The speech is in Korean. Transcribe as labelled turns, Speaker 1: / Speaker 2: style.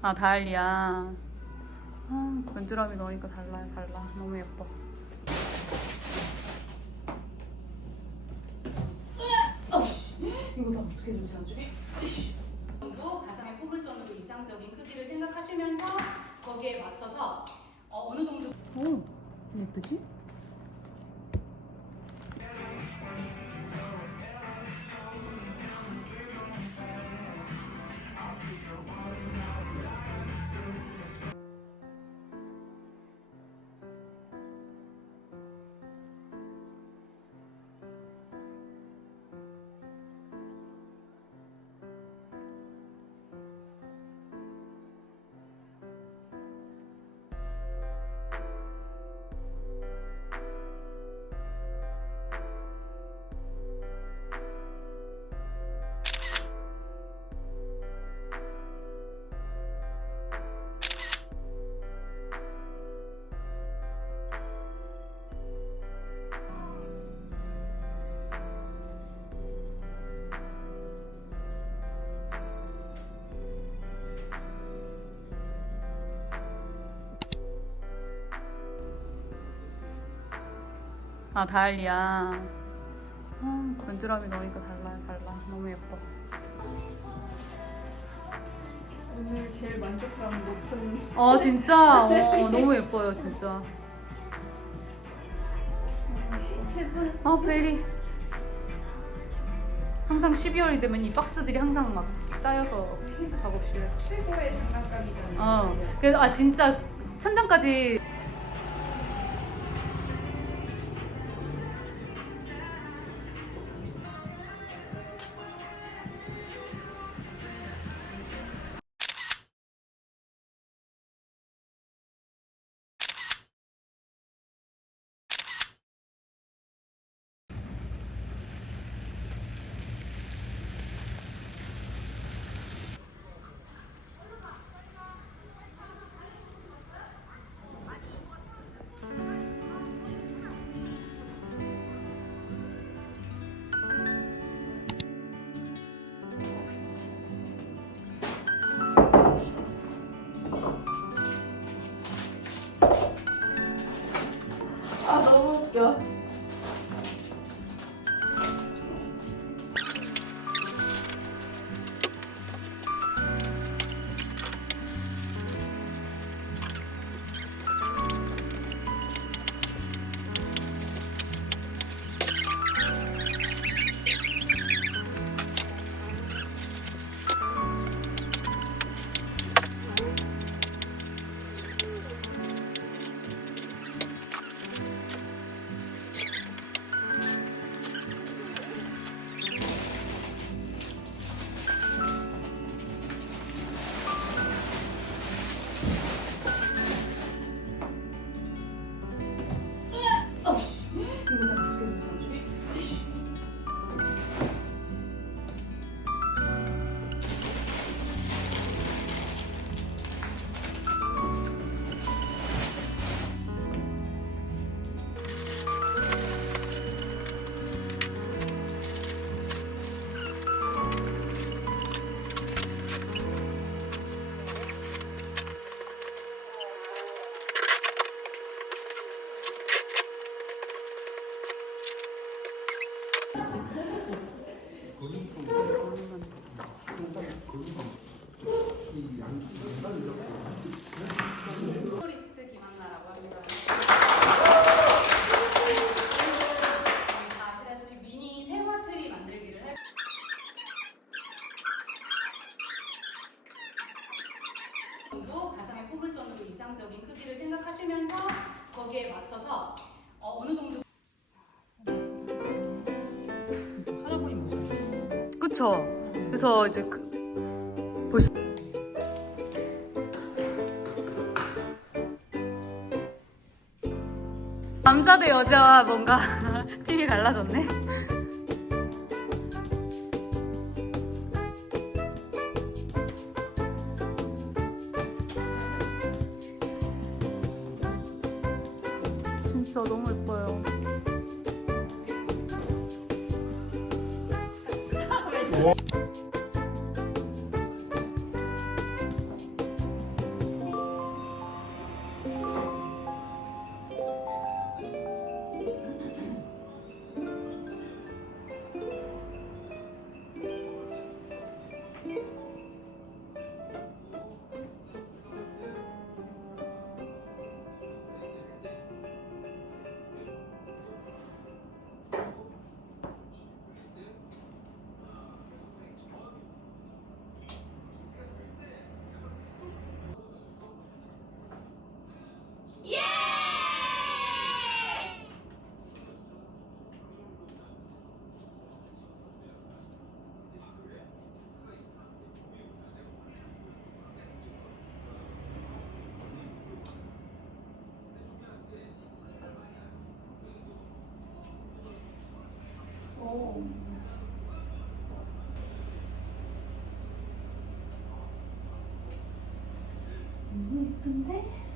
Speaker 1: 아 다알리야. 아 건드라미 넣으니까 달라요 달라. 너무 예뻐.
Speaker 2: 이거 다 어떻게 괜찮지? 정도 가상의 포물선으로 이상적인 크기를 생각하시면서 거기에 맞춰서 어, 어느 정도
Speaker 1: 오 예쁘지? 아 다알리야. 아 건드라미 넣으니까 달라요 달라. 너무 예뻐.
Speaker 3: 오늘 제일 만족감 높은
Speaker 1: 어 진짜 어, 너무 예뻐요 진짜.
Speaker 3: 세분
Speaker 1: 아 베리. 항상 12월이 되면 이 박스들이 항상 막 쌓여서 작업실에.
Speaker 3: 최고의 장난감이잖아요.
Speaker 1: 어. 그래서 아 진짜 천장까지 그쵸? 그래서 이제 그, 벌써 남자 대 여자 뭔가 팀이 달라졌네. 진짜 너무 예뻐요. Oh. 오. 너무 예쁜데?